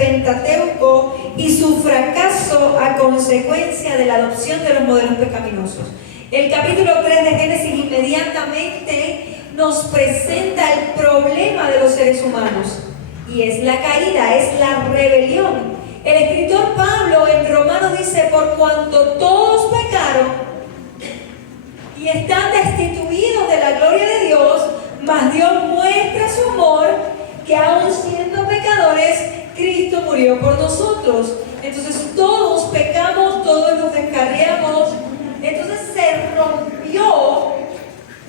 Pentateuco y su fracaso a consecuencia de la adopción de los modelos pecaminosos. El capítulo 3 de Génesis inmediatamente nos presenta el problema de los seres humanos, y es la caída, es la rebelión. El escritor Pablo en Romanos dice: por cuanto todos pecaron y están destituidos de la gloria de Dios, mas Dios muestra su amor, que aun siendo pecadores, Cristo murió por nosotros. Entonces todos pecamos, todos nos descarriamos. Entonces se rompió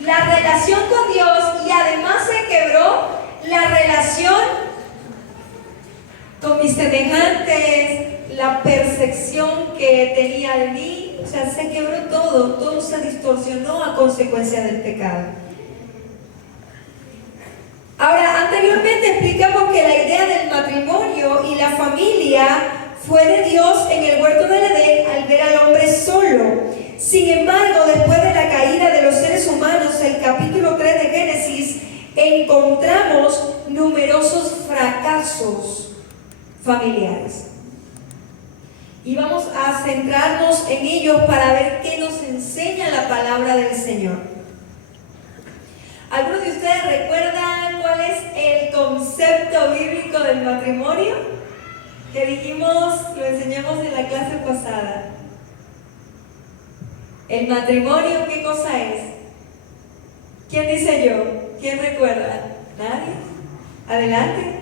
la relación con Dios y además se quebró la relación con mis semejantes, la percepción que tenía de mí. O sea, se quebró todo, todo se distorsionó a consecuencia del pecado. Ahora, anteriormente explicamos que la idea del matrimonio y la familia fue de Dios en el huerto del Edén al ver al hombre solo. Sin embargo, después de la caída de los seres humanos, el capítulo 3 de Génesis, encontramos numerosos fracasos familiares. Y vamos a centrarnos en ellos para ver qué nos enseña la palabra del Señor. ¿Algunos de ustedes recuerdan cuál es el concepto bíblico del matrimonio? Que dijimos, lo enseñamos en la clase pasada. ¿El matrimonio qué cosa es? ¿Quién dice yo? ¿Quién recuerda? ¿Nadie? Adelante.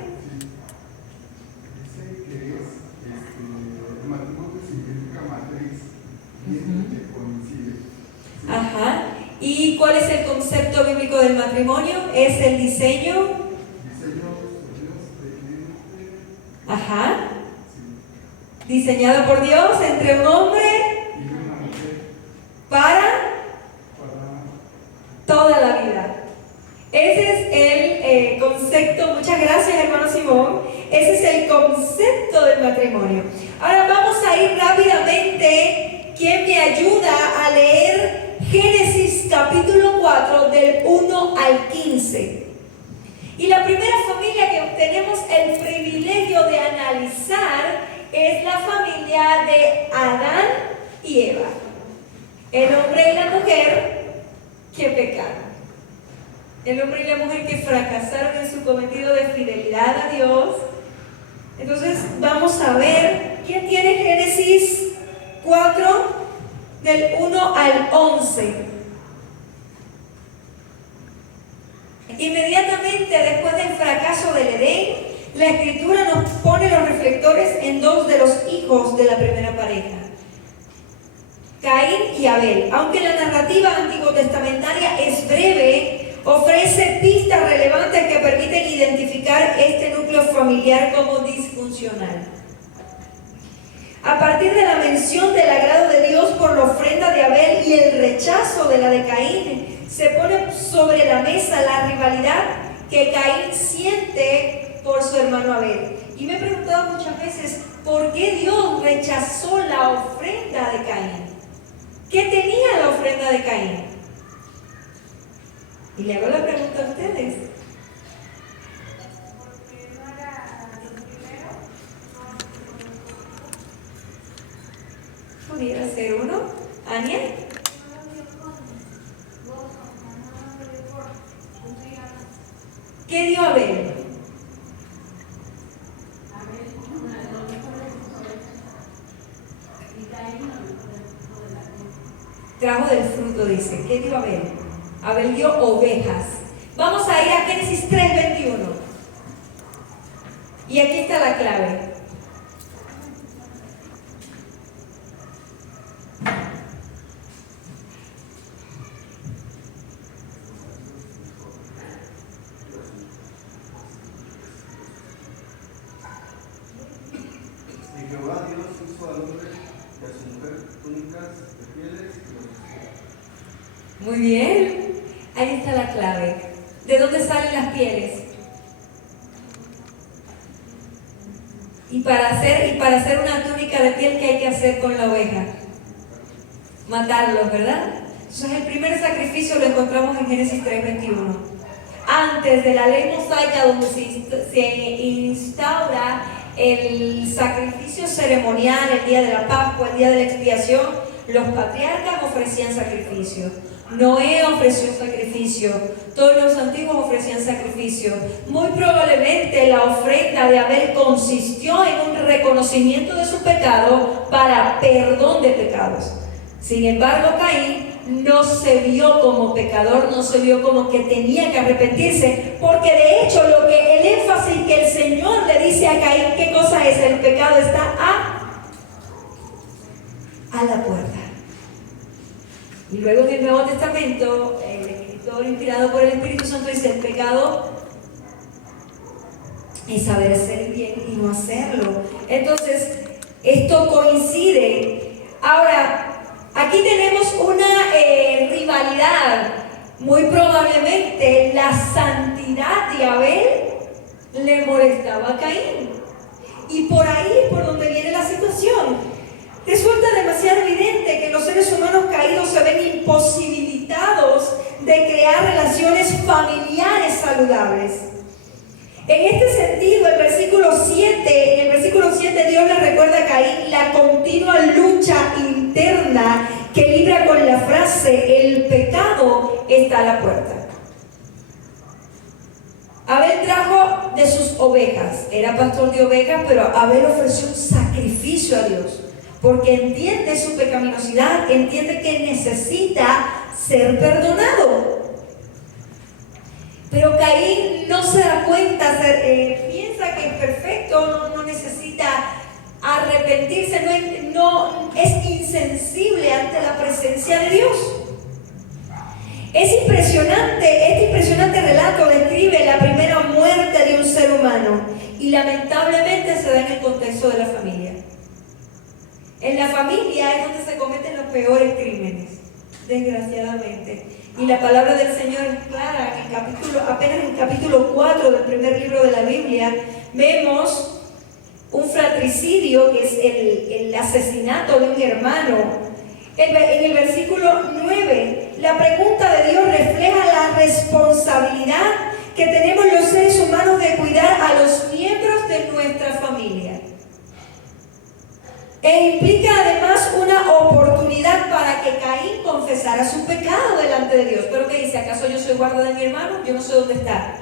Ajá. ¿Y cuál es el concepto bíblico del matrimonio? Es el diseño. Ajá. Diseñado por Dios entre un hombre para toda la vida. Ese es el concepto. Muchas gracias, hermano Simón. Ese es el concepto del matrimonio. Ahora vamos a ir rápidamente. ¿Quién me ayuda a leer Génesis capítulo 4 del 1 al 15? Y la primera familia que tenemos el privilegio de analizar es la familia de Adán y Eva. El hombre y la mujer que pecaron. El hombre y la mujer que fracasaron en su cometido de fidelidad a Dios. Entonces vamos a ver quién tiene Génesis 4 del 1 al 11. Inmediatamente después del fracaso del Edén, la Escritura nos pone los reflectores en dos de los hijos de la primera pareja, Caín y Abel. Aunque la narrativa antiguo-testamentaria es breve, ofrece pistas relevantes que permiten identificar este núcleo familiar como disfuncional. A partir de la mención del agrado de Dios por la ofrenda de Abel y el rechazo de la de Caín, se pone sobre la mesa la rivalidad que Caín siente por su hermano Abel. Y me he preguntado muchas veces, ¿por qué Dios rechazó la ofrenda de Caín? ¿Qué tenía la ofrenda de Caín? Y le hago la pregunta a ustedes. ¿Pudiera ser uno? ¿Ania? ¿Qué dio Abel? Trajo del fruto, dice. ¿Qué dio Abel? Abel dio ovejas. Vamos a ir a Génesis 3:21. Y aquí está la clave. Muy bien, ahí está la clave. ¿De dónde salen las pieles? Y para hacer una túnica de piel, ¿qué hay que hacer con la oveja? Matarlos, ¿verdad? Entonces el primer sacrificio lo encontramos en Génesis 3:21. Antes de la ley mosaica, donde se instaura el sacrificio ceremonial, el día de la Pascua, el día de la expiación, los patriarcas ofrecían sacrificio. Noé ofreció sacrificio, todos los antiguos ofrecían sacrificio. Muy probablemente la ofrenda de Abel consistió en un reconocimiento de su pecado para perdón de pecados. Sin embargo, Caín no se vio como pecador, no se vio como que tenía que arrepentirse, porque de hecho el énfasis que el Señor le dice a Caín, ¿qué cosa es? El pecado está a la puerta. Y luego en el Nuevo Testamento, el escritor inspirado por el Espíritu Santo dice, el pecado es saber hacer bien y no hacerlo. Entonces, esto coincide. Ahora, aquí tenemos una rivalidad. Muy probablemente la santidad de Abel le molestaba a Caín. Y por ahí es por donde viene la situación. Resulta demasiado evidente que los seres humanos caídos se ven imposibilitados de crear relaciones familiares saludables. En este sentido, en el versículo 7 Dios le recuerda a Caín la continua lucha interna que libra con la frase, el pecado está a la puerta. Abel trajo de sus ovejas, era pastor de ovejas, pero Abel ofreció un sacrificio a Dios. Porque entiende su pecaminosidad, entiende que necesita ser perdonado. Pero Caín no se da cuenta, piensa que es perfecto, no necesita arrepentirse, no es insensible ante la presencia de Dios. Este impresionante relato describe la primera muerte de un ser humano y lamentablemente se da en el contexto de la familia. En la familia es donde se cometen los peores crímenes, desgraciadamente. Y la palabra del Señor es clara. Apenas en el capítulo 4 del primer libro de la Biblia, vemos un fratricidio, que es el asesinato de un hermano. En el versículo 9, la pregunta de Dios refleja la responsabilidad que tenemos los seres humanos de cuidar a los miembros de nuestra familia. E implica además una oportunidad para que Caín confesara su pecado delante de Dios. Pero ¿qué dice? ¿Acaso yo soy guarda de mi hermano? Yo no sé dónde está.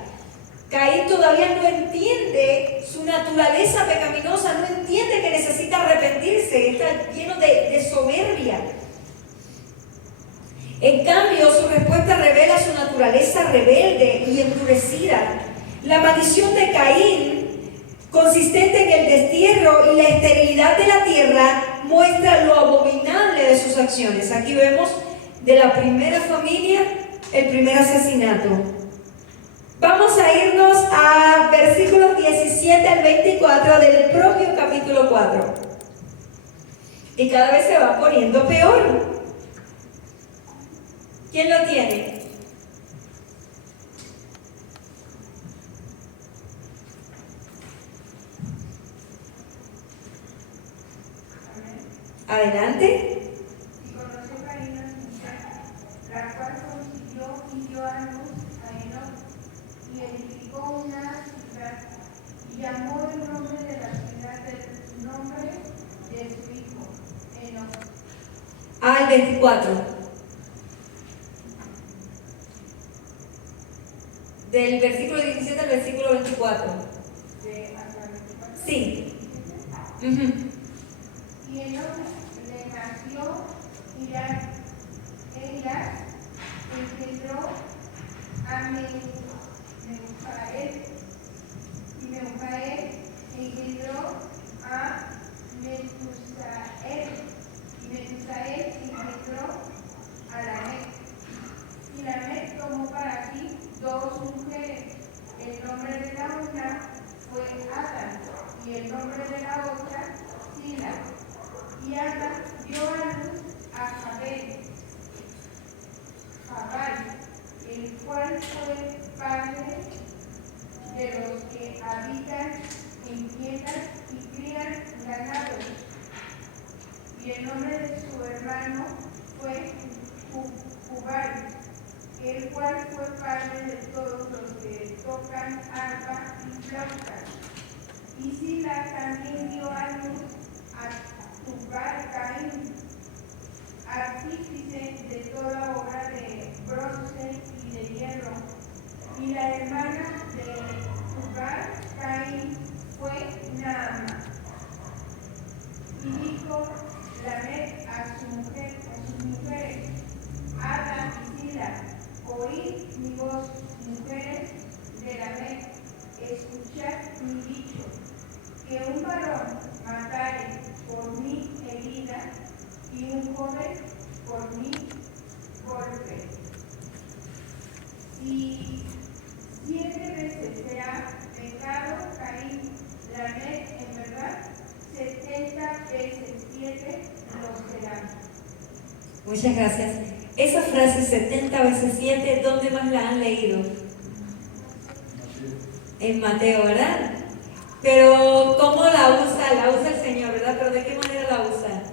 Caín todavía no entiende su naturaleza pecaminosa, no entiende que necesita arrepentirse, está lleno de soberbia. En cambio, su respuesta revela su naturaleza rebelde y endurecida. La maldición de Caín, consistente en el destierro y la esterilidad de la tierra, muestra lo abominable de sus acciones. Aquí vemos de la primera familia el primer asesinato. Vamos a irnos a versículos 17 al 24 del propio capítulo 4. Y cada vez se va poniendo peor. ¿Quién lo tiene? Adelante. Y conoció Caín a su mujer, la cual concibió y dio a luz a Enoc, y edificó una ciudad, y llamó el nombre de la ciudad del nombre de su hijo, Enoc. Al 24. Del versículo 17 al versículo 24. Sí. Y Enoc le nació Irad. Ella engendró a Mehujael. Y Mehujael engendró a Metusael. Y Metusael engendró a Lamec. Y Lamec tomó para sí dos mujeres. El nombre de la una fue Ada, y el nombre de la otra Sila. Y Ada dio a luz a Jabal, el cual fue padre de los que habitan en tiendas y crían ganado. Y el nombre de su hermano fue Jubal, el cual fue padre de todos los que tocan arpa y flauta. Y Sila también dio a luz a Tubal-Caín, artífice de toda obra de bronce y de hierro. Y la hermana de Tubal-Caín fue Naama. Y dijo Lamec a sus mujeres, Ada y Sila, oíd mi voz, mujeres de Lamec, escuchad mi dicho, que un varón matare por mi herida y un joven por mi golpe. Y 7 veces será pecado Caín, Lamec, en verdad, 70 veces 7 lo serán. Muchas gracias. Esa frase 70 veces 7, ¿dónde más la han leído? En Mateo, ¿verdad? Pero ¿cómo la usa? La usa el Señor, ¿verdad? Pero ¿de qué manera la usa?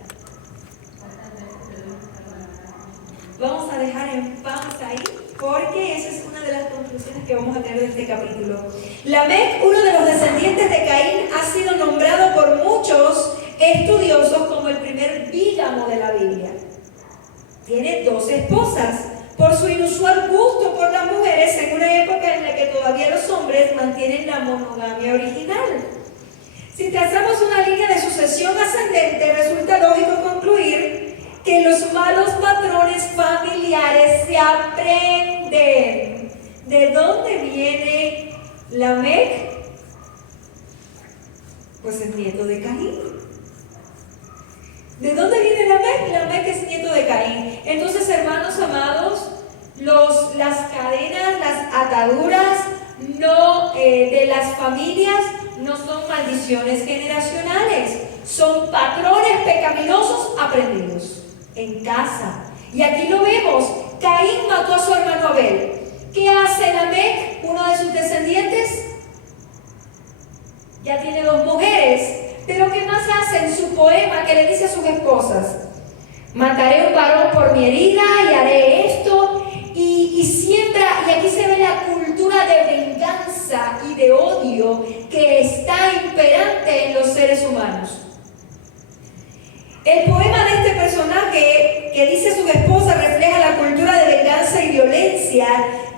Vamos a dejar en pausa ahí, porque esa es una de las conclusiones que vamos a tener de este capítulo. Lamec, uno de los descendientes de Caín, ha sido nombrado por muchos estudiosos como el primer bígamo de la Biblia. Tiene 2 esposas, por su inusual gusto por las mujeres en una época en la que todavía los hombres mantienen la monogamia original. Si trazamos una línea de sucesión ascendente, resulta lógico concluir que los malos patrones familiares se aprenden. ¿De dónde viene Lamec? Pues es nieto de Caín. ¿De dónde viene Lamec? Lamec es nieto de Caín. Entonces, hermanos amados, las cadenas, las ataduras de las familias no son maldiciones generacionales, son patrones pecaminosos aprendidos en casa. Y aquí lo vemos, Caín mató a su hermano Abel. ¿Qué hace Lamec, uno de sus descendientes? Ya tiene 2 mujeres. Pero ¿qué más hace en su poema que le dice a sus esposas? Mataré un varón por mi herida y haré esto. Y siembra, y aquí se ve la cultura de venganza y de odio que está imperante en los seres humanos. El poema de este personaje que dice a su esposa refleja la cultura de venganza y violencia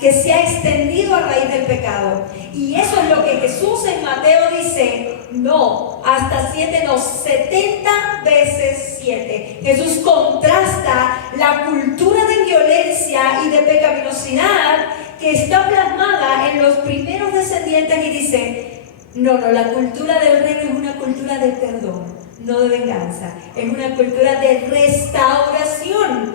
que se ha extendido a raíz del pecado. Y eso es lo que Jesús en Mateo dice, no, hasta 7 no, 70 veces 7. Jesús contrasta la cultura de violencia y de pecaminosidad que está plasmada en los primeros descendientes y dice, no, la cultura del reino es una cultura de perdón, no de venganza, es una cultura de restauración.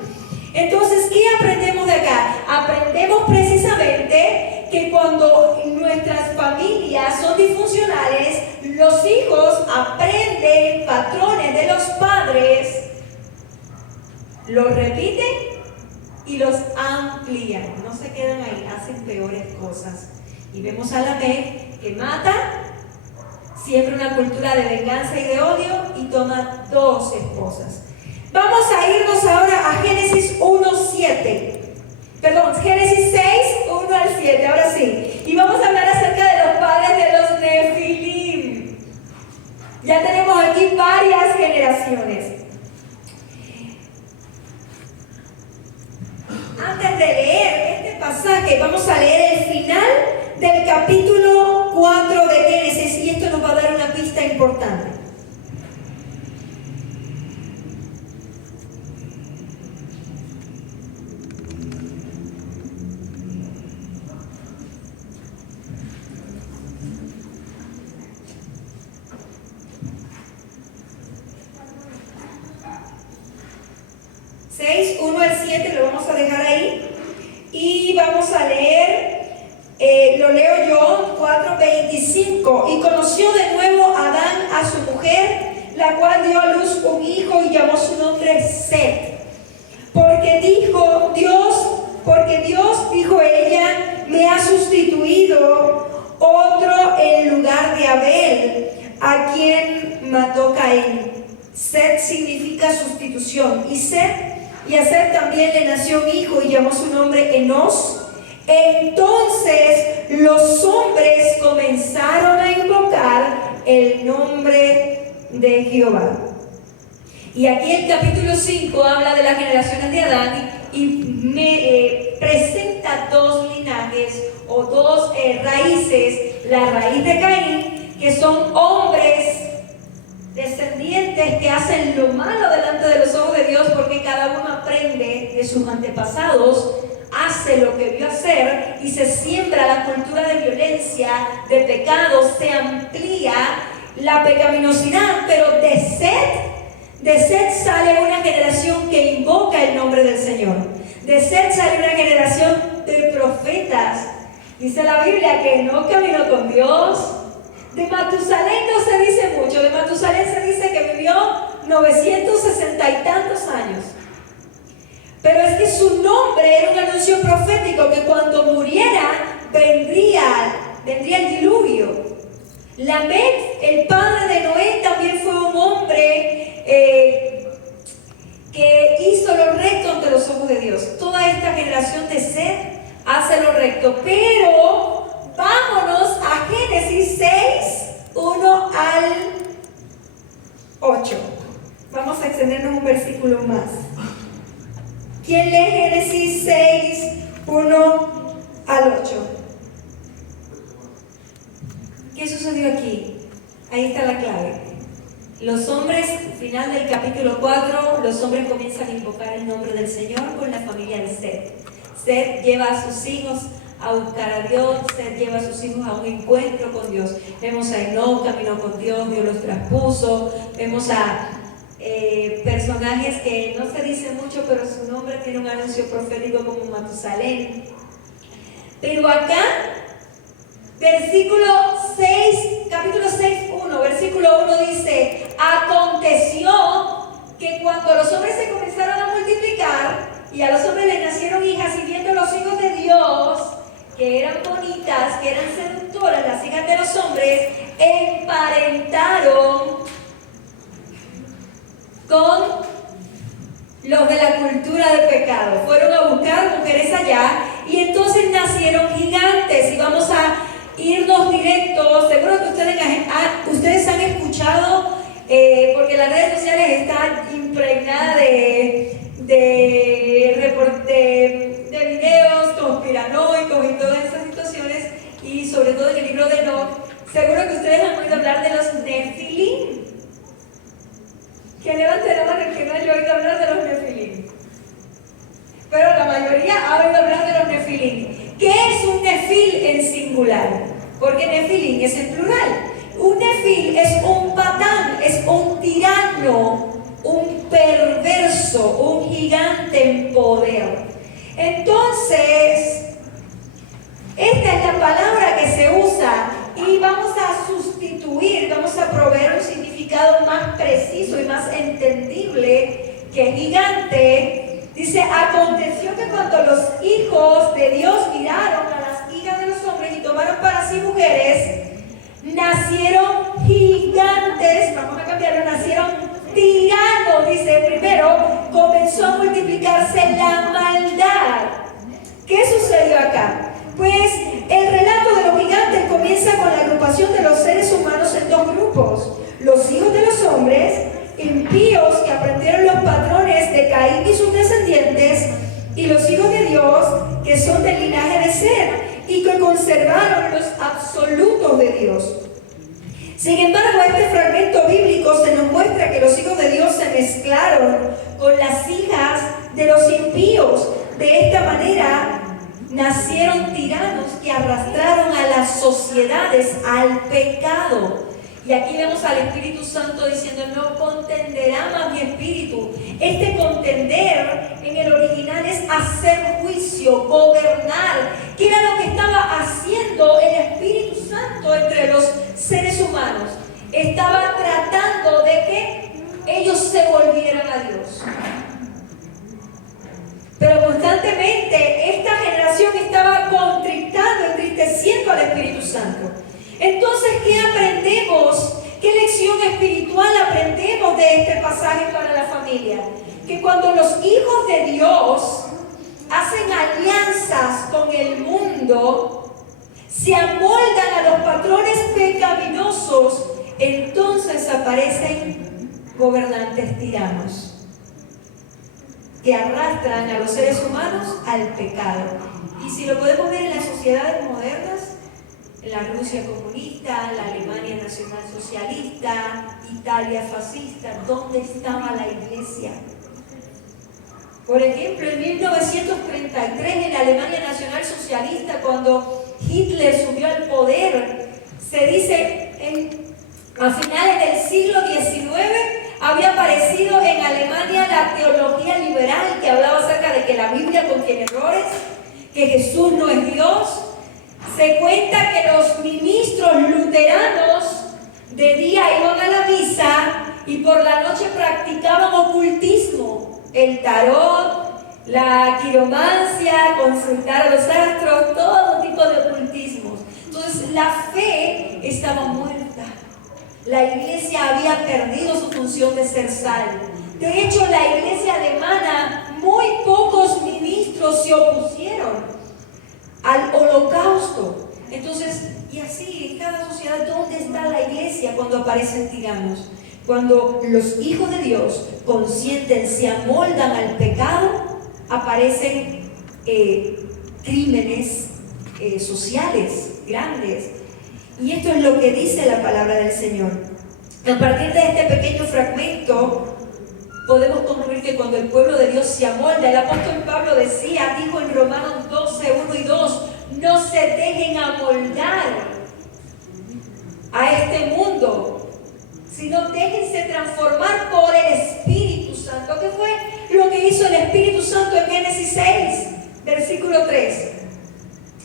Entonces, ¿qué aprendemos de acá? Aprendemos precisamente que cuando nuestras familias son disfuncionales, los hijos aprenden patrones de los padres, los repiten y los amplían, no se quedan ahí, hacen peores cosas. Y vemos a Lamec que mata, siembra una cultura de venganza y de odio y toma 2 esposas. Vamos a irnos ahora a Génesis 1:7. Perdón, Génesis 6, 1 al 7, ahora sí. Y vamos a hablar acerca de los padres de los Nefilim. Ya tenemos aquí varias generaciones. Antes de leer este pasaje, vamos a leer el final del capítulo 4 de Génesis y esto nos va a dar una pista importante. Lo vamos a dejar ahí y vamos a leer, lo leo yo, 4:25. Y conoció de nuevo Adán a su mujer, la cual dio a luz un hijo y llamó su nombre Set. Porque Dios, dijo ella, me ha sustituido otro en lugar de Abel, a quien mató Caín. Set significa sustitución. Y a Set también le nació un hijo y llamó su nombre Enos. Entonces los hombres comenzaron a invocar el nombre de Jehová. Y aquí el capítulo 5 habla de las generaciones de Adán y me presenta dos linajes o dos raíces. La raíz de Caín, que son hombres descendientes que hacen lo malo delante de los ojos de Dios, porque cada uno aprende de sus antepasados, hace lo que vio hacer y se siembra la cultura de violencia, de pecado, se amplía la pecaminosidad. Pero de Set sale una generación que invoca el nombre del Señor. De Set sale una generación de profetas. Dice la Biblia que no caminó con Dios. De Matusalén no se dice mucho. De Matusalén se dice que vivió 960 y tantos años. Pero es que su nombre era un anuncio profético que cuando muriera vendría el diluvio. Lamec, el padre de Noé, también fue un hombre que hizo lo recto ante los ojos de Dios. Toda esta generación de Set hace lo recto. Pero vámonos a Génesis 6, 1 al 8. Vamos a extendernos un versículo más. ¿Quién lee Génesis 6, 1 al 8? ¿Qué sucedió aquí? Ahí está la clave. Los hombres, final del capítulo 4, los hombres comienzan a invocar el nombre del Señor con la familia de Set. Set lleva a sus hijos a buscar a Dios, Set lleva a sus hijos a un encuentro con Dios. Vemos a Enoc, caminó con Dios, Dios los traspuso. Vemos a personajes que no se dice mucho, pero su nombre tiene un anuncio profético como Matusalén. Pero acá, capítulo 6, 1, versículo 1 dice: aconteció que cuando los hombres se comenzaron a multiplicar y a los hombres les nacieron hijas, y viendo los hijos de Dios que eran bonitas, que eran seductoras, las hijas de los hombres, emparentaron con los de la cultura de pecado. Fueron a buscar mujeres allá y entonces nacieron gigantes. Y vamos a irnos directos. Seguro que ustedes han escuchado, porque las redes sociales están impregnadas de videos conspiranoicos y todas esas situaciones, y sobre todo en el libro de Enoc. Seguro que ustedes han oído hablar de los Nefilim. Que levante la mano el que no haya oído hablar de los Nefilim. Pero la mayoría ha oído hablar de los Nefilim. ¿Qué es un Nefil en singular? Porque Nefilim es en plural. Un Nefil es un patán, es un tirano, un perverso, un gigante en poder. Entonces, esta es la palabra que se usa y vamos a sustituir, vamos a proveer un significado más preciso y más entendible que gigante. Dice: aconteció que cuando los hijos de Dios miraron a las hijas de los hombres y tomaron para sí mujeres, nacieron gigantes. Vamos a cambiarlo: nacieron tiranos. Dice, primero comenzó a multiplicarse la maldad. ¿Qué sucedió acá? Pues el relato de los gigantes comienza con la agrupación de los seres humanos en dos grupos: los hijos de los hombres, impíos que aprendieron los patrones de Caín y sus descendientes, y los hijos de Dios, que son del linaje de Set y que conservaron los absolutos de Dios. Sin embargo, este fragmento bíblico se nos muestra que los hijos de Dios se mezclaron con las hijas de los impíos. De esta manera nacieron tiranos que arrastraron a las sociedades al pecado. Y aquí vemos al Espíritu Santo diciendo: no contenderá más mi espíritu. Este contender en el original es hacer juicio, gobernar. ¿Qué era lo que estaba haciendo el Espíritu Santo entre los seres humanos? Estaba tratando de que ellos se volvieran a Dios. Pero constantemente esta generación estaba contristando, entristeciendo al Espíritu Santo. Entonces, ¿qué aprendemos? ¿Qué lección espiritual aprendemos de este pasaje para la familia? Que cuando los hijos de Dios hacen alianzas con el mundo, se amoldan a los patrones pecaminosos, gobernantes tiranos que arrastran a los seres humanos al pecado. Y si lo podemos ver en las sociedades modernas, en la Rusia comunista, la Alemania nacional socialista, Italia fascista, ¿dónde estaba la iglesia? Por ejemplo, en 1933, en la Alemania nacional socialista, cuando Hitler subió al poder, se dice a finales del siglo XIX había aparecido en Alemania la teología liberal que hablaba acerca de que la Biblia contiene errores, que Jesús no es Dios. Se cuenta que los ministros luteranos de día iban a la misa y por la noche practicaban ocultismo, el tarot, la quiromancia, consultar a los astros, todo tipo de ocultismos. Entonces la fe estaba muerta. La iglesia había perdido su función de ser sal. De hecho, la iglesia alemana, muy pocos ministros se opusieron al holocausto. Entonces, y así en cada sociedad, ¿dónde está la iglesia cuando aparecen tiranos? Cuando los hijos de Dios consienten, se amoldan al pecado, aparecen crímenes sociales grandes. Y esto es lo que dice la palabra del Señor. A partir de este pequeño fragmento, podemos concluir que cuando el pueblo de Dios se amolda, el apóstol Pablo dijo en Romanos 12, 1 y 2, no se dejen amoldar a este mundo, sino déjense transformar por el Espíritu Santo. ¿Qué fue lo que hizo el Espíritu Santo en Génesis 6, versículo 3?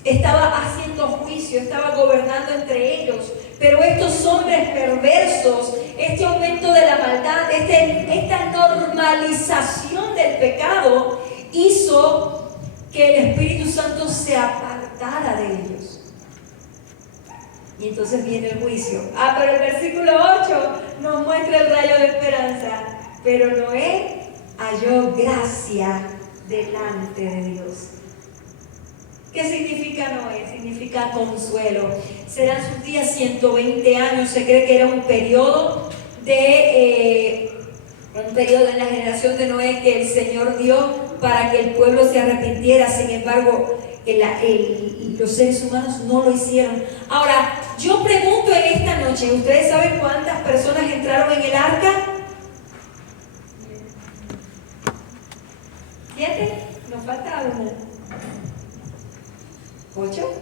Estaba haciendo juicio, estaba gobernando entre ellos, pero estos hombres perversos, este aumento de la maldad, esta normalización del pecado hizo que el Espíritu Santo se apartara de ellos. Y entonces viene el juicio. Pero el versículo 8 nos muestra el rayo de esperanza. Pero Noé halló gracia delante de Dios. ¿Qué significa Noé? Significa consuelo. Serán sus días 120 años. Se cree que era un periodo en la generación de Noé que el Señor dio para que el pueblo se arrepintiera. Sin embargo, los seres humanos no lo hicieron. Ahora, yo pregunto en esta noche, ¿ustedes saben cuántas personas entraron en el arca? 7, nos falta una. 8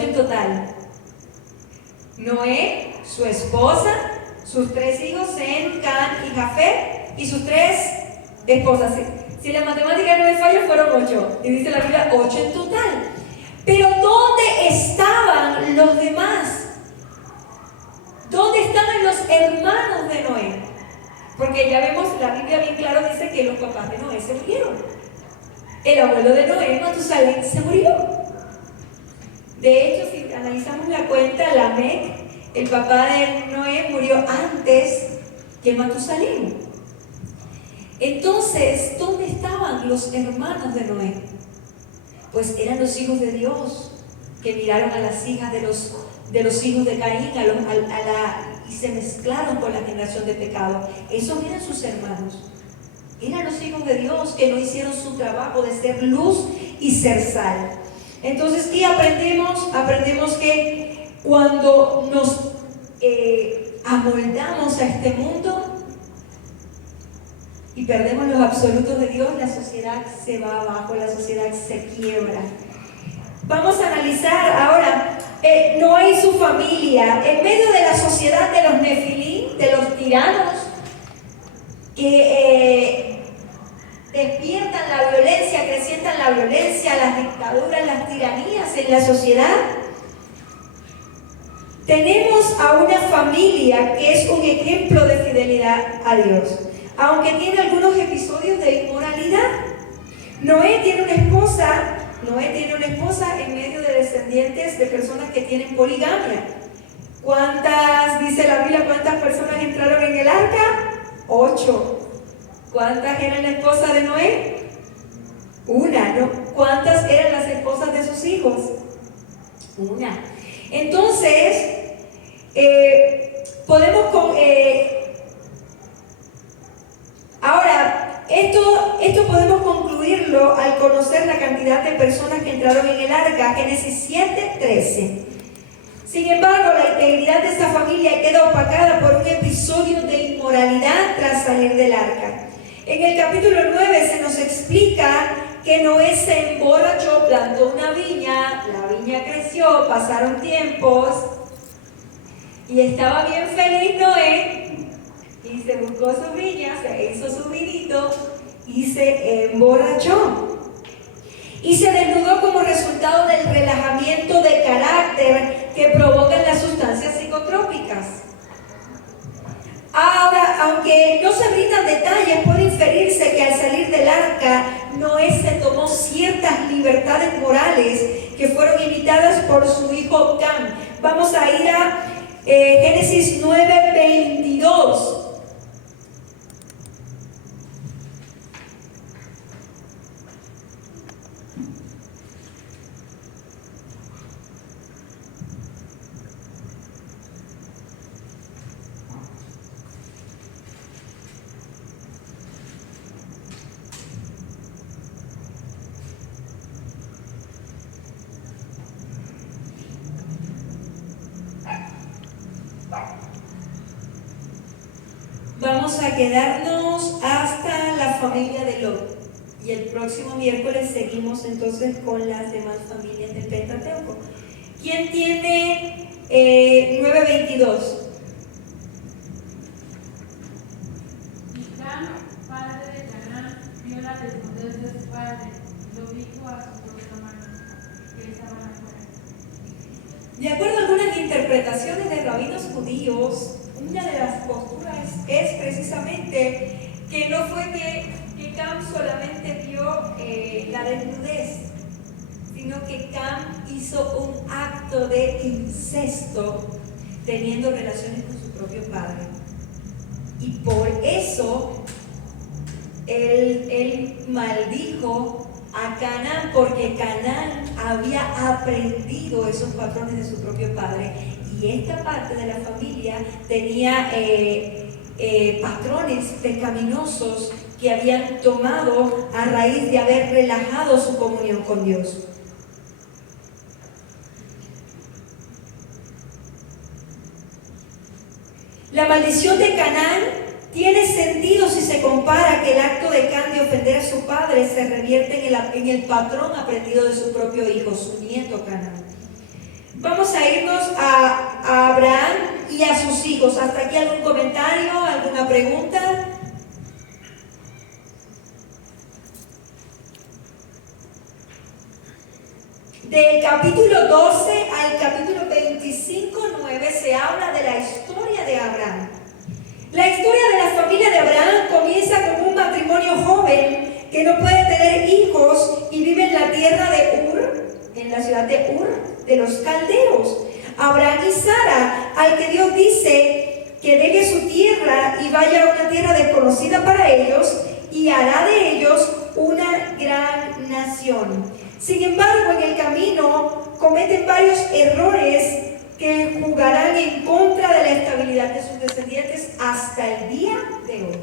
en total. Noé, su esposa, sus 3 hijos, Sem, Can y Jafet, y sus 3 esposas. Si la matemática no me falla, fueron 8. Y dice la Biblia 8 en total. Pero ¿dónde estaban los demás? ¿Dónde estaban los hermanos de Noé? Porque ya vemos, la Biblia bien claro dice que los papás de Noé se murieron. El abuelo de Noé, Matusalén, se murió. De hecho, si analizamos la cuenta, Lamec, el papá de Noé, murió antes que Matusalén. Entonces, ¿dónde estaban los hermanos de Noé? Pues eran los hijos de Dios que miraron a las hijas de los hijos de Caín y se mezclaron con la generación de pecado. Esos eran sus hermanos. Eran los hijos de Dios que no hicieron su trabajo de ser luz y ser sal. Entonces, ¿qué aprendemos? Aprendemos que cuando nos amoldamos a este mundo y perdemos los absolutos de Dios, la sociedad se va abajo, la sociedad se quiebra. Vamos a analizar ahora Noé y su familia en medio de la sociedad de los nefilín, de los tiranos, que despiertan la violencia, acrecientan la violencia, las dictaduras, las tiranías en la sociedad. Tenemos a una familia que es un ejemplo de fidelidad a Dios, aunque tiene algunos episodios de inmoralidad. Noé tiene una esposa en medio de descendientes de personas que tienen poligamia. ¿Cuántas, dice la Biblia, cuántas personas entraron en el arca? 8. ¿Cuántas eran la esposa de Noé? Una, ¿no? ¿Cuántas eran las esposas de sus hijos? Una. Entonces, podemos Esto podemos concluirlo al conocer la cantidad de personas que entraron en el arca, Génesis 7:13. Sin embargo, la integridad de esta familia queda opacada por un episodio de inmoralidad tras salir del arca. En el capítulo 9 se nos explica que Noé se emborrachó, plantó una viña, la viña creció, pasaron tiempos y estaba bien feliz Noé y se buscó su viña, se hizo su vinito y se emborrachó. Y se desnudó como resultado del relajamiento de carácter que provocan las sustancias psicotrópicas. Ahora, aunque no se brindan detalles, puede inferirse que al salir del arca, Noé se tomó ciertas libertades morales que fueron imitadas por su hijo Cam. Vamos a ir a Génesis 9:22. Vamos a quedarnos hasta la familia de Lot. Y el próximo miércoles seguimos entonces con las demás familias del Pentateuco. ¿Quién tiene 9:22? Y Cam, padre de Canaán, vio la desnudez de su padre, y lo dijo a sus dos hermanos, que estaban afuera. De acuerdo a algunas interpretaciones de rabinos judíos, una de las posturas es precisamente que no fue que Cam solamente vio la desnudez, sino que Cam hizo un acto de incesto teniendo relaciones con su propio padre. Y por eso él maldijo a Canaán, porque Canaán había aprendido esos patrones de su propio padre. Y esta parte de la familia tenía patrones pecaminosos que habían tomado a raíz de haber relajado su comunión con Dios. La maldición de Canaán tiene sentido si se compara que el acto de Cam de ofender a su padre se revierte en el patrón aprendido de su propio hijo, su nieto Canaán. Vamos a irnos a Abraham y a sus hijos. ¿Hasta aquí algún comentario, alguna pregunta? Del capítulo 12 al capítulo 25:9 se habla de la historia de Abraham. La historia de la familia de Abraham comienza con un matrimonio joven que no puede tener hijos y vive en la tierra de Ur, en la ciudad de Ur de los caldeos. Abraham y Sara, al que Dios dice que deje su tierra y vaya a una tierra desconocida para ellos y hará de ellos una gran nación. Sin embargo, en el camino cometen varios errores que jugarán en contra de la estabilidad de sus descendientes hasta el día de hoy.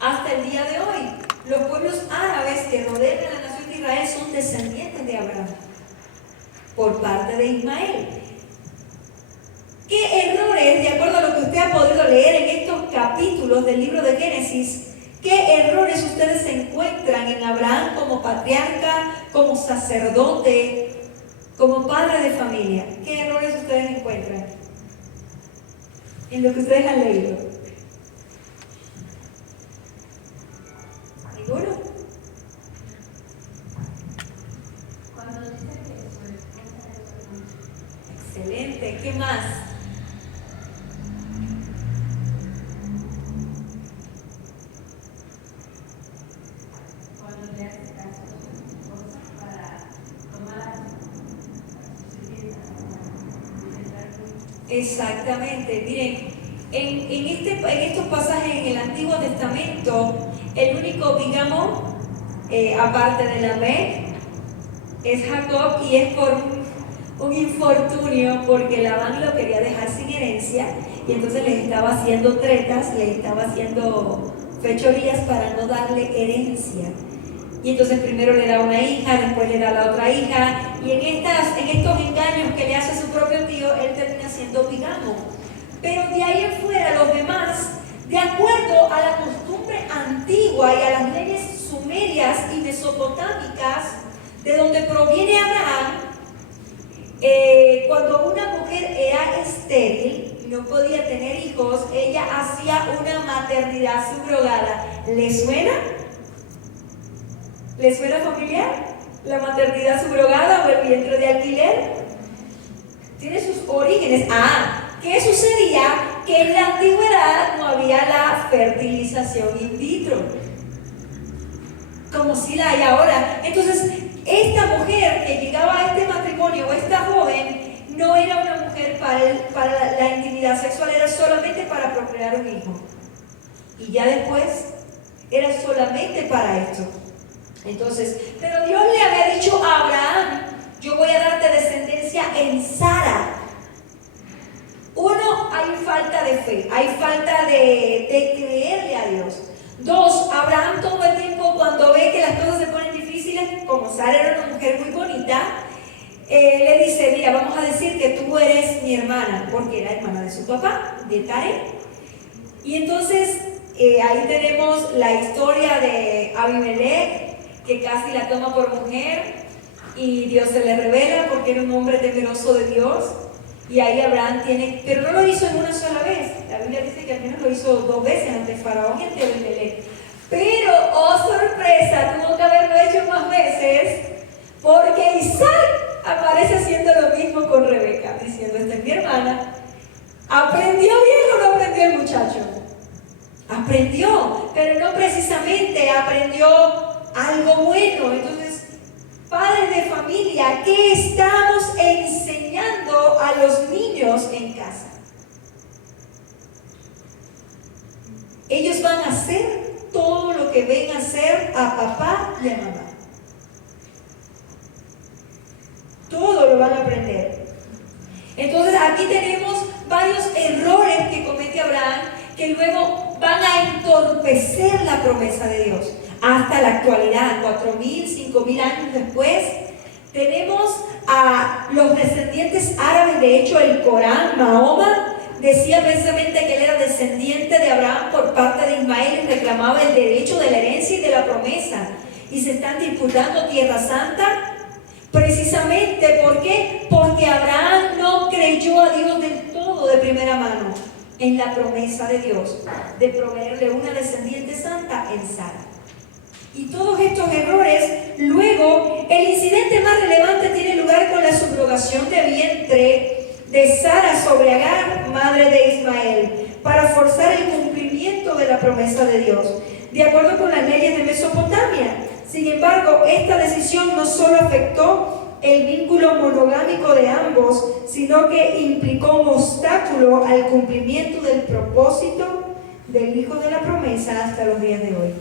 Hasta el día de hoy, los pueblos árabes que rodean a la nación de Israel son descendientes de Abraham por parte de Ismael. ¿Qué errores, de acuerdo a lo que usted ha podido leer en estos capítulos del libro de Génesis, qué errores ustedes encuentran en Abraham como patriarca, como sacerdote, como padre de familia? ¿Qué errores ustedes encuentran en lo que ustedes han leído? ¿Ninguno? Cuando dice que su esposa es hermosa. Excelente. ¿Qué más? Cuando le hace caso a su esposa para tomar su sirvienta, Exactamente. Miren, en estos pasajes en el Antiguo Testamento, el único, digamos, aparte de Lamec, es Jacob, y es por un infortunio, porque Labán lo quería dejar sin herencia, y entonces les estaba haciendo tretas, les estaba haciendo fechorías para no darle herencia. Y entonces primero le da una hija, después le da la otra hija, y en estos engaños que le hace su propio tío, él termina siendo bigamo. Pero de ahí en fuera los demás, de acuerdo a la costumbre antigua y a las leyes sumerias y mesopotámicas, de donde proviene Abraham, cuando una mujer era estéril y no podía tener hijos, ella hacía una maternidad subrogada. ¿Le suena? ¿Le suena familiar? ¿La maternidad subrogada o el vientre de alquiler? Tiene sus orígenes. ¿Qué sucedía? Que en la antigüedad no había la fertilización in vitro, como si la hay ahora. Entonces, esta mujer que llegaba a este matrimonio, o esta joven, no era una mujer para la intimidad sexual, era solamente para procrear un hijo. Y ya después, era solamente para esto. Entonces, pero Dios le había dicho a Abraham: yo voy a darte descendencia en Sara. Uno, hay falta de fe, hay falta de creerle a Dios. Dos, Abraham todo el tiempo, cuando ve que las cosas se ponen difíciles, como Sara era una mujer muy bonita, le dice: mira, vamos a decir que tú eres mi hermana, porque era hermana de su papá, de Taré. Y entonces ahí tenemos la historia de Abimelech, que casi la toma por mujer, y Dios se le revela porque era un hombre temeroso de Dios. Y ahí Abraham tiene, pero no lo hizo en una sola vez. La Biblia dice que al menos lo hizo 2 veces ante Faraón y ante Abimelech. Pero, oh sorpresa, tuvo que haberlo hecho más veces, porque Isaac aparece haciendo lo mismo con Rebeca, diciendo: esta es mi hermana. ¿Aprendió bien o no aprendió el muchacho? Aprendió, pero no precisamente aprendió algo bueno. Entonces, padres de familia, ¿qué estamos enseñando a los niños en casa? Ellos van a hacer todo lo que ven hacer a papá y a mamá. Todo lo van a aprender. Entonces aquí tenemos varios errores que comete Abraham, que luego van a entorpecer la promesa de Dios. Hasta la actualidad, 4.000, 5.000 años después, tenemos a los descendientes árabes. De hecho, el Corán, Mahoma, decía precisamente que él era descendiente de Abraham por parte de Ismael y reclamaba el derecho de la herencia y de la promesa. Y se están disputando Tierra Santa precisamente, ¿por qué? Porque Abraham no creyó a Dios del todo de primera mano en la promesa de Dios de proveerle una descendiente santa en Sara. Y todos estos errores, luego, el incidente más relevante tiene lugar con la subrogación de vientre de Sara sobre Agar, madre de Ismael, para forzar el cumplimiento de la promesa de Dios, de acuerdo con las leyes de Mesopotamia. Sin embargo, esta decisión no solo afectó el vínculo monogámico de ambos, sino que implicó un obstáculo al cumplimiento del propósito del hijo de la promesa hasta los días de hoy.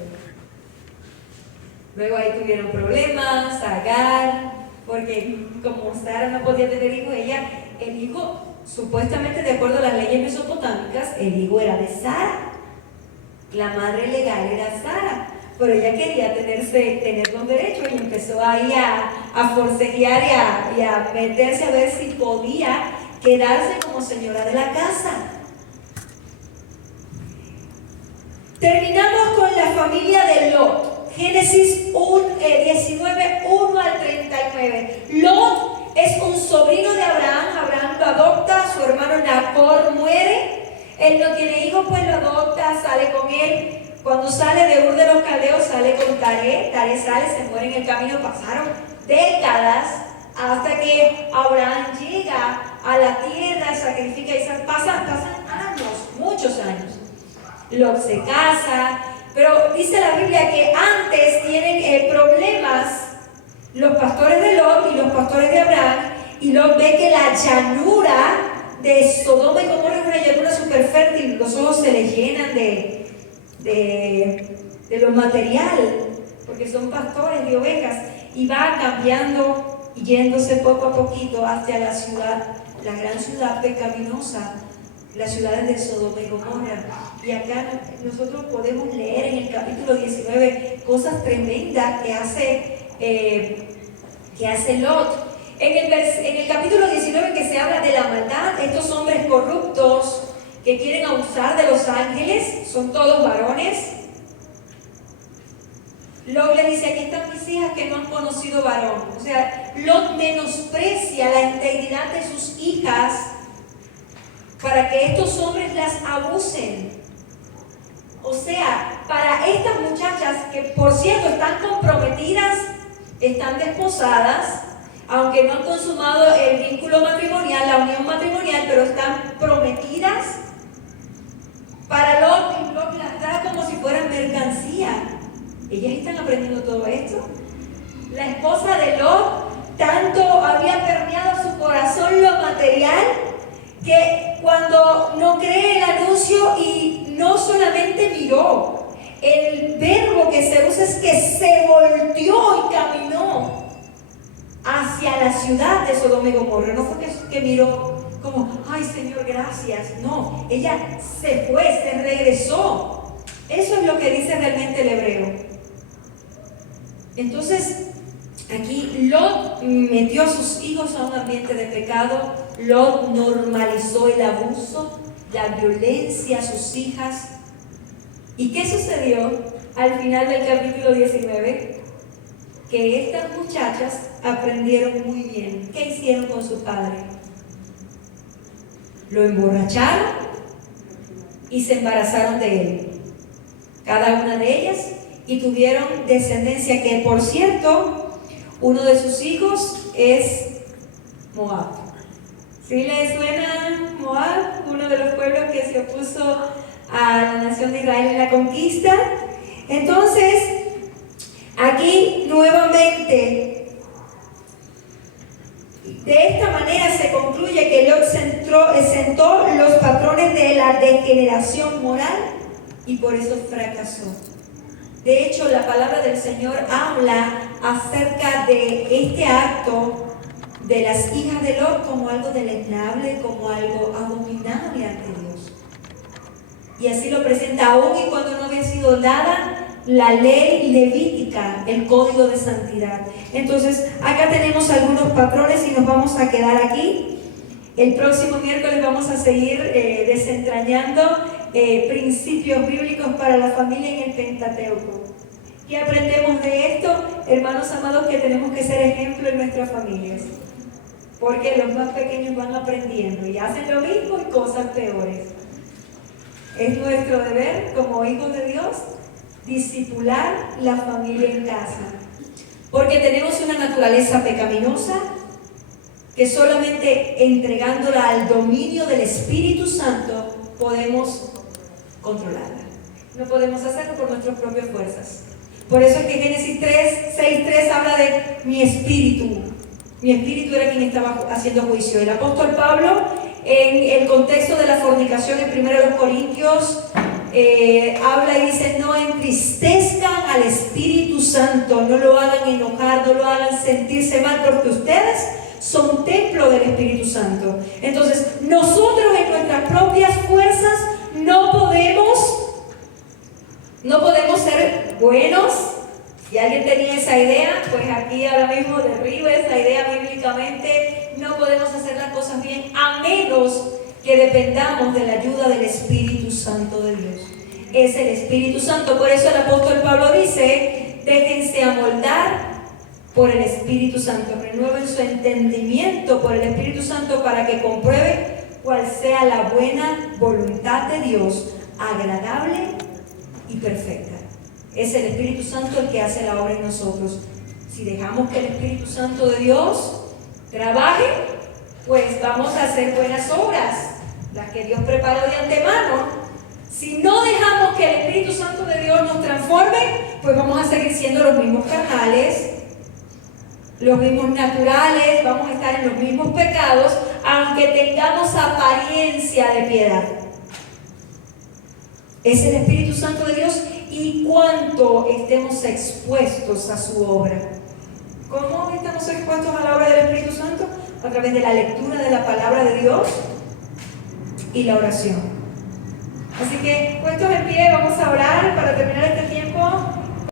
Luego ahí tuvieron problemas, Agar, porque como Sara no podía tener hijo, el hijo, supuestamente de acuerdo a las leyes mesopotámicas, el hijo era de Sara. La madre legal era Sara, pero ella quería tener los derechos y empezó ahí a forcejear y a meterse a ver si podía quedarse como señora de la casa. Terminamos con la familia de Lot. Génesis 19, 1 al 39. Lot es un sobrino de Abraham. Abraham lo adopta, su hermano Nacor muere. Él no tiene hijos, pues lo adopta, sale con él. Cuando sale de Ur de los Caldeos, sale con Taré. Taré sale, se muere en el camino. Pasaron décadas hasta que Abraham llega a la tierra, sacrifica a Isaac. Pasan años, muchos años. Lot se casa. Pero dice la Biblia que antes tienen problemas los pastores de Lot y los pastores de Abraham, y Lot ve que la llanura de Sodoma y Gomorra es una llanura súper fértil, los ojos se le llenan de lo material, porque son pastores de ovejas, y va cambiando y yéndose poco a poquito hacia la ciudad, la gran ciudad pecaminosa las ciudades de Sodoma y Gomorra. Y acá nosotros podemos leer en el capítulo 19 cosas tremendas que hace Lot. En el capítulo 19 que se habla de la maldad, estos hombres corruptos que quieren abusar de los ángeles, son todos varones. Lot le dice, aquí están mis hijas que no han conocido varón. O sea, Lot menosprecia la integridad de sus hijas para que estos hombres las abusen. O sea, para estas muchachas que por cierto están comprometidas, están desposadas, aunque no han consumado el vínculo matrimonial, la unión matrimonial, pero están prometidas, para Lot las da como si fueran mercancía. Ellas están aprendiendo todo esto. La esposa de Lot tanto había permeado su corazón lo material, que cuando no cree el anuncio y no solamente miró, el verbo que se usa es que se volteó y caminó hacia la ciudad de Sodoma y Gomorra. No fue que miró como, ay Señor, gracias. No, ella se fue, se regresó. Eso es lo que dice realmente el hebreo. Entonces, aquí Lot metió a sus hijos a un ambiente de pecado. Lot normalizó el abuso, la violencia a sus hijas. ¿Y qué sucedió al final del capítulo 19? Que estas muchachas aprendieron muy bien. ¿Qué hicieron con su padre? Lo emborracharon y se embarazaron de él, cada una de ellas, y tuvieron descendencia que, por cierto, uno de sus hijos es Moab. ¿Sí les suena Moab? Uno de los pueblos que se opuso a la nación de Israel en la conquista. Entonces, aquí nuevamente, de esta manera se concluye que Lot sentó los patrones de la degeneración moral y por eso fracasó. De hecho, la palabra del Señor habla acerca de este acto de las hijas de Lot como algo deleznable, como algo abominable ante Dios. Y así lo presenta aún y cuando no había sido dada la ley levítica, el código de santidad. Entonces, acá tenemos algunos patrones y nos vamos a quedar aquí. El próximo miércoles vamos a seguir desentrañando principios bíblicos para la familia en el Pentateuco. ¿Qué aprendemos de esto? Hermanos amados, que tenemos que ser ejemplo en nuestras familias. Porque los más pequeños van aprendiendo y hacen lo mismo y cosas peores. Es nuestro deber como hijos de Dios discipular la familia en casa, porque tenemos una naturaleza pecaminosa que solamente entregándola al dominio del Espíritu Santo podemos controlarla. No podemos hacerlo por nuestras propias fuerzas. Por eso es que Génesis 6:3 habla de mi espíritu. Mi espíritu era quien estaba haciendo juicio. El apóstol Pablo, en el contexto de la fornicación en 1 Corintios, habla y dice, no entristezcan al Espíritu Santo, no lo hagan enojar, no lo hagan sentirse mal, porque ustedes son templo del Espíritu Santo. Entonces, nosotros en nuestras propias fuerzas no podemos ser buenos. Si alguien tenía esa idea, pues aquí ahora mismo derriba esa idea bíblicamente. No podemos hacer las cosas bien a menos que dependamos de la ayuda del Espíritu Santo de Dios. Es el Espíritu Santo. Por eso el apóstol Pablo dice, déjense amoldar por el Espíritu Santo, renueven su entendimiento por el Espíritu Santo para que comprueben cuál sea la buena voluntad de Dios, agradable y perfecta. Es el Espíritu Santo el que hace la obra en nosotros. Si dejamos que el Espíritu Santo de Dios trabaje, pues vamos a hacer buenas obras, las que Dios preparó de antemano. Si no dejamos que el Espíritu Santo de Dios nos transforme, pues vamos a seguir siendo los mismos carnales, los mismos naturales, vamos a estar en los mismos pecados, aunque tengamos apariencia de piedad. Es el Espíritu Santo de Dios y cuánto estemos expuestos a su obra. ¿Cómo estamos expuestos a la obra del Espíritu Santo? A través de la lectura de la palabra de Dios, y la oración. Así que puestos en pie, vamos a orar.